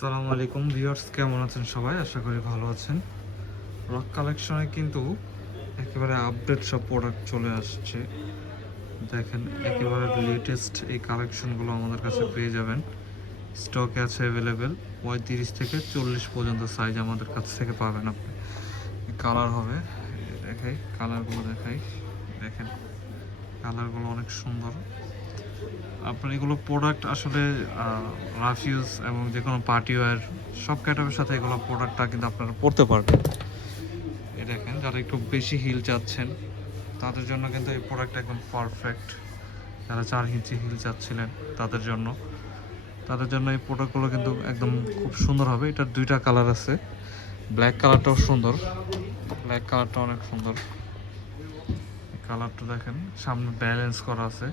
আসসালামু আলাইকুম ভিউয়ার্স, কেমন আছেন সবাই? আশা করি ভালো আছেন। রক কালেকশনে কিন্তু একেবারে আপডেট সব প্রোডাক্ট চলে আসছে। দেখেন, একেবারে লেটেস্ট এই কালেকশনগুলো আমাদের কাছে পেয়ে যাবেন। স্টকে আছে অ্যাভেলেবেল 35 থেকে 40 পর্যন্ত সাইজ আমাদের কাছ থেকে পাবেন আপনি। কালার হবে, দেখাই কালারগুলো দেখাই। দেখেন কালারগুলো অনেক সুন্দর। আপনার এগুলো প্রোডাক্ট আসলে রাফ ইউজ এবং যে কোনো পার্টি ওয়্যার সব ক্যাটাগরির সাথে এগুলো প্রোডাক্টটা কিন্তু আপনারা পড়তে পারবেন। এই দেখেন, যারা একটু বেশি হিল চাচ্ছেন তাদের জন্য কিন্তু এই প্রোডাক্টটা একদম পারফেক্ট। যারা 4 ইঞ্চি হিল চাচ্ছিলেন তাদের জন্য এই প্রোডাক্টগুলো কিন্তু একদম খুব সুন্দর হবে। এটার দুইটা কালার আছে, ব্ল্যাক কালারটাও সুন্দর, ব্ল্যাক কালারটা অনেক সুন্দর। এই কালারটা দেখেন, সামনে ব্যালেন্স করা আছে,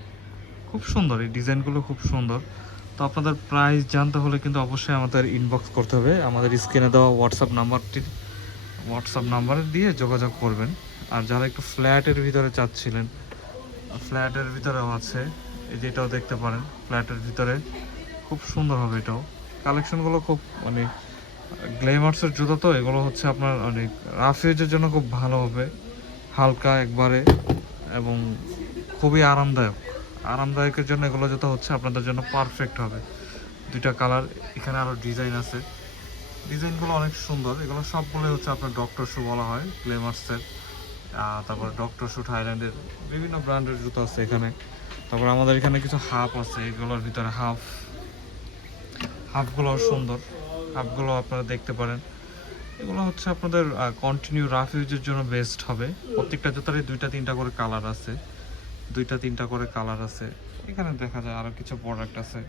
খুব সুন্দর। এই ডিজাইনগুলো খুব সুন্দর। তো আপনাদের প্রাইস জানতে হলে কিন্তু অবশ্যই আমাদের ইনবক্স করতে হবে। আমাদের স্ক্রিনে দেওয়া হোয়াটসঅ্যাপ নাম্বার দিয়ে যোগাযোগ করবেন। আর যারা একটু ফ্ল্যাটের ভিতরে চাচ্ছিলেন, ফ্ল্যাটের ভিতরেও আছে, এই যেটাও দেখতে পারেন ফ্ল্যাটের ভিতরে, খুব সুন্দর হবে এটাও। কালেকশনগুলো খুব মানে গ্লেমার্সের জুতো, তো এগুলো হচ্ছে আপনার অনেক রাফ ইউজের জন্য খুব ভালো হবে, হালকা একবারে এবং খুবই আরামদায়কের জন্য এগুলো জুতো হচ্ছে আপনাদের জন্য পারফেক্ট হবে। দুইটা কালার, এখানে আরও ডিজাইন আছে, ডিজাইনগুলো অনেক সুন্দর। এগুলো সবগুলোই হচ্ছে আপনার ডক্টর শু বলা হয় গ্লেমার্সের। তারপর ডক্টর শু থাইল্যান্ডের বিভিন্ন ব্র্যান্ডের জুতো আছে এখানে। তারপর আমাদের এখানে কিছু হাফ আছে, এগুলোর ভিতরে হাফগুলো সুন্দর, হাফগুলো আপনারা দেখতে পারেন। এগুলো হচ্ছে আপনাদের কন্টিনিউ রাফ ইউজের জন্য বেস্ট হবে। প্রত্যেকটা জুতারই দুইটা তিনটা করে কালার আছে। এখানে দেখা যায় আরও কিছু প্রোডাক্ট আছে।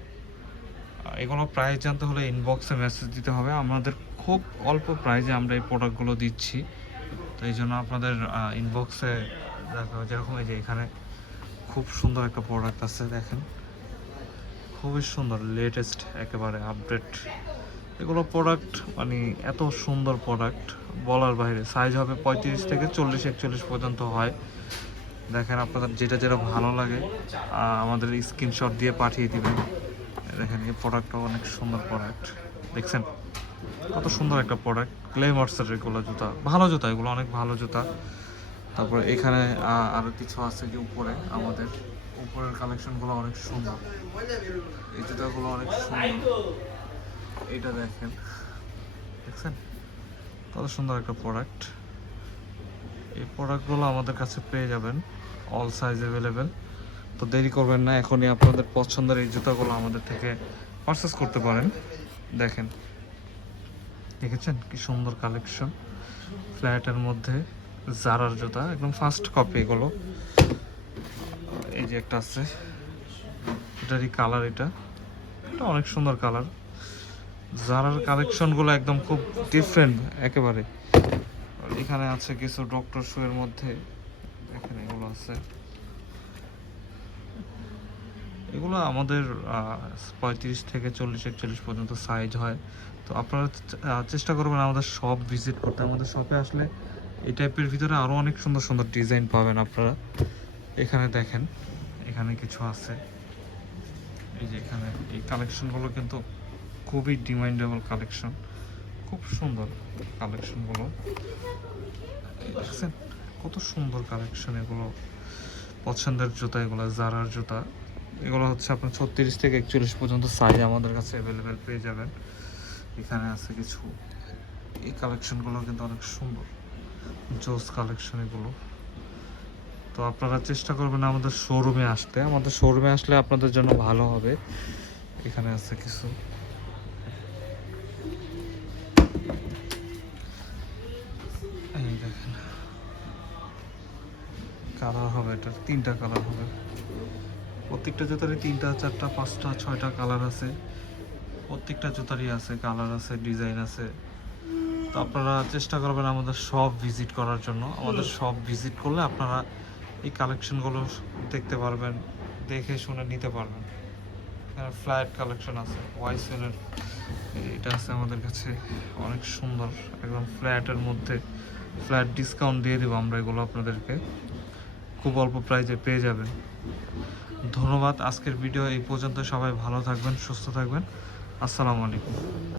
এগুলো প্রাইস জানতে হলে ইনবক্সে মেসেজ দিতে হবে। আমাদের খুব অল্প প্রাইসে আমরা এই প্রোডাক্টগুলো দিচ্ছি, তো এই জন্য আপনাদের ইনবক্সে দেখা, যেরকম এই যে এখানে খুব সুন্দর একটা প্রোডাক্ট আছে, দেখেন খুবই সুন্দর, লেটেস্ট একেবারে আপডেট এগুলো প্রোডাক্ট। মানে এত সুন্দর প্রোডাক্ট বলার বাইরে। সাইজ হবে 35 থেকে 40-41 পর্যন্ত হয়। দেখেন আপনাদের যেটা ভালো লাগে আমাদের স্ক্রিনশট দিয়ে পাঠিয়ে দিবেন। দেখেন এই প্রোডাক্টটাও অনেক সুন্দর প্রোডাক্ট, দেখছেন কত সুন্দর একটা প্রোডাক্ট। গ্লেমার্সের এগুলো জুতা, ভালো জুতা, এগুলো অনেক ভালো জুতা। তারপরে এখানে আরও কিছু আছে, যে আমাদের উপরের কালেকশনগুলো অনেক সুন্দর, এই জুতাগুলো অনেক সুন্দর। এইটা দেখেন, দেখছেন কত সুন্দর একটা প্রোডাক্ট। এই প্রোডাক্টগুলো আমাদের কাছে পেয়ে যাবেন, অল সাইজ অ্যাভেলেবেল। তো দেরি করবেন না, এখনই আপনাদের পছন্দের এই জুতাগুলো আমাদের থেকে পারচেস করতে পারেন। দেখেন, দেখেছেন কি সুন্দর কালেকশন, ফ্ল্যাটের মধ্যে জারার জুতা, একদম ফার্স্ট কপি এগুলো। এই যে একটা আছে, এটারই কালার, এটা অনেক সুন্দর কালার। জারার কালেকশনগুলো একদম খুব ডিফারেন্ট একেবারে। এখানে আছে কিছু ডক্টর শু এর মধ্যে, এখানে এগুলো আছে। এগুলো আমাদের 35 থেকে 40-41 পর্যন্ত সাইজ হয়। তো আপনারা চেষ্টা করবেন আমাদের শপ ভিজিট করতে। আমাদের শপে আসলে এই টাইপের ভিতরে আরও অনেক সুন্দর সুন্দর ডিজাইন পাবেন আপনারা। এখানে দেখেন, এখানে কিছু আছে, এই যে এখানে এই কালেকশনগুলো কিন্তু খুবই ডিমান্ডেবল কালেকশন, খুব সুন্দর কালেকশনগুলো। দেখছেন কত সুন্দর কালেকশন, এগুলো পছন্দের জুতা, এগুলো জারার জুতা। এগুলো হচ্ছে আপনার 36 থেকে 41 পর্যন্ত সাইজ আমাদের কাছে অ্যাভেলেবেল পেয়ে যাবেন। এখানে আছে কিছু, এই কালেকশনগুলো কিন্তু অনেক সুন্দর, জোস কালেকশন এগুলো। তো আপনারা চেষ্টা করবেন আমাদের শোরুমে আসতে, আমাদের শোরুমে আসলে আপনাদের জন্য ভালো হবে। এখানে আছে কিছু, এই দেখেন কালার হবে, এটার 3টা কালার হবে। প্রত্যেকটা জুতারই 3টা 4টা 5টা 6টা কালার আছে। প্রত্যেকটা জুতারই আছে কালার আছে, ডিজাইন আছে। তো আপনারা চেষ্টা করবেন আমাদের শপ ভিজিট করার জন্য। আমাদের শপ ভিজিট করলে আপনারা এই কালেকশনগুলো দেখতে পারবেন, দেখে শুনে নিতে পারবেন। এখানে ফ্ল্যাট কালেকশন আছে, ওয়াইসেলের এটা আছে আমাদের কাছে, অনেক সুন্দর একদম ফ্ল্যাটের মধ্যে। ফ্ল্যাট ডিসকাউন্ট দিয়ে দেবো আমরা, এগুলো আপনাদেরকে খুব অল্প প্রাইসে পেয়ে যাবেন। ধন্যবাদ। আজকের ভিডিও এই পর্যন্ত। সবাই ভালো থাকবেন, সুস্থ থাকবেন। আসসালামু আলাইকুম।